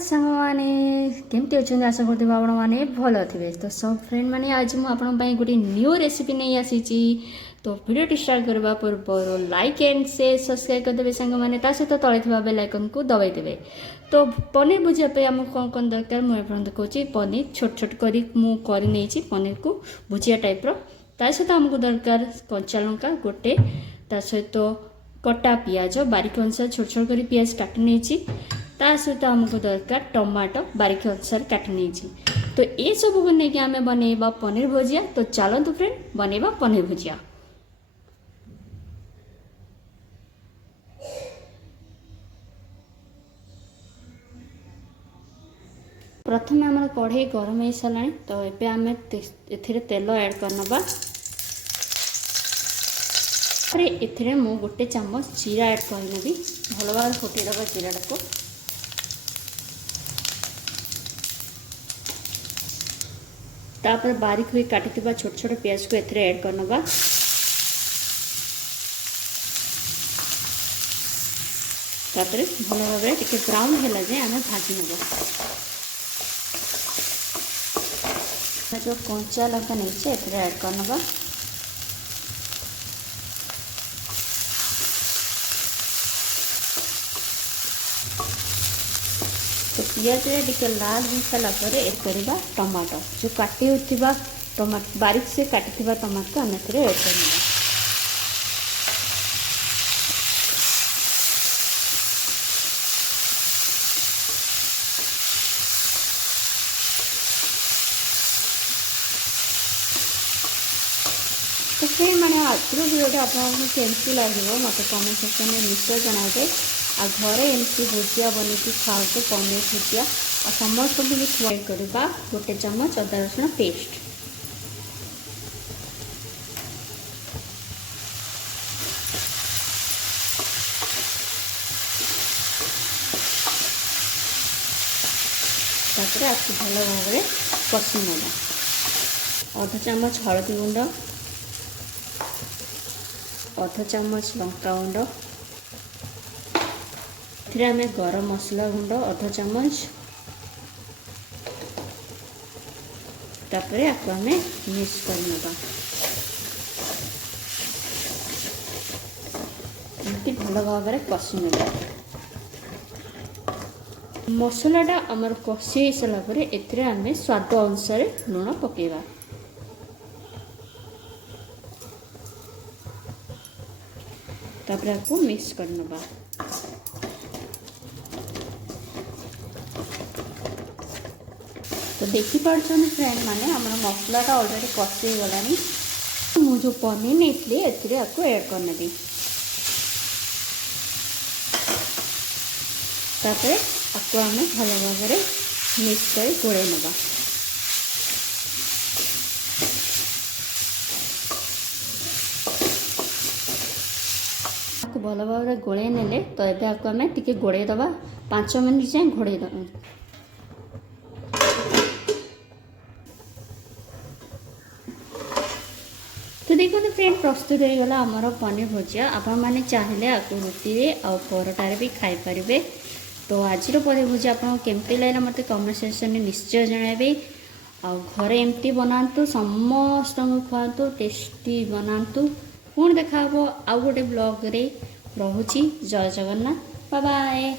सांग मैंने केमती अच्छा आशा करते आपण मैंने भल थे। तो सब फ्रेंड मैंने आज मुझे गोटे न्यू रेसिपी नहीं आसी। तो वीडियो स्टार्ट करने पूर्व लाइक एंड शेयर सब्सक्राइब करदे सांग मैंने सहित तले थी बेल आइकन को दबाई देवे। तो पनीर भुजिया आमको कौन कौन दरकार मुझे देखा पनीर छोट छोट करी पनीर को भुजिया टाइप सहित आमको दरकार कंचा लंका गोटे सहित कटा पियाज बारीक अनुसार छोट छोट कर पियाज काटी नहीं ता सहित आमको दरकार टमाटो बारीक अनुसार काटी नहीं। तो ये सब को लेकिन आम बनइबा पनीर भुजिया। तो चलतु फ्रेंड बनइबा पनीर भुजिया। प्रथम आम कढ़ई गरम हो सारा। तो ये आम तेल ऐड करनबा एथिरे मु गोटे चम्मच जीरा ऐड करनेबी भल भाव फुटेदबा जीराटा को। तापर बारीक हुई काटिथिबा छोट छोट प्याज को एथिरे ऐड करनबा। तापर भल भाव टिके ब्राउन हैला जे आमे भाजी नबा। जो कंचा लंका नहीं एथिरे ऐड करनबा। तो पियाज टिके लाल हो सारापर ऐड करवा टमाटो जो काटी होता टमाटो बारीक से काटी टमाटो को आम ऐड करवा। तो फिर मैंने आजर वीडियो आपको केमती लगे मत कमेंट सेक्शन में निश्चय जनाते। आ घरे एमती भुजिया बन खाओ तो पनीर भुजिया और समस्त को भी खुआई करवा गोटे चम्मच अदा रसुण पेस्ट। तापर आपको भल भाव में कषि ना अध चम्मच हलदी गुंड अध चम्मच लंका गुंड आम गरम मसला गुंड अध चम्मच तापर आपको आम मिक्स करनबा एमती भल भाव में कषि ना। मसलाटा आमर कषि हो सारापर एम स्वाद अनुसार लुण पकेबा। तापर आपको मिक्स करनबा। तो देखी पार्छन फ्रेंड माने आम मसलाटा ऑलरेडी कषि गला। मु जो पनीर नहीं आपको ऐड करने दी। तापर आपको आम भल भाव में मिक्स कर गोले नवा। आपको भल भाव में गोले नेले तो ये आपको आम टी गोड़े दबा 5 मिनट जाए घोड़े दबा। तो देखो तो फ्रेंड प्रस्तुत हो गला आमर पनीर भुजिया। आपण मैंने चाहिए आपको रुटी आ परोटारे भी खाई पारे। तो आज पनीर भुजिया आपको केमती लगे मत कमेंट सेक्शन में निश्चय जनइबे। आ घरे एमती बनातु समस्त खुआतु टेस्टी बनातु। पुणी देखा आउ गोटे ब्लॉग रे। रहुची जय जगन्नाथ बाय बाय।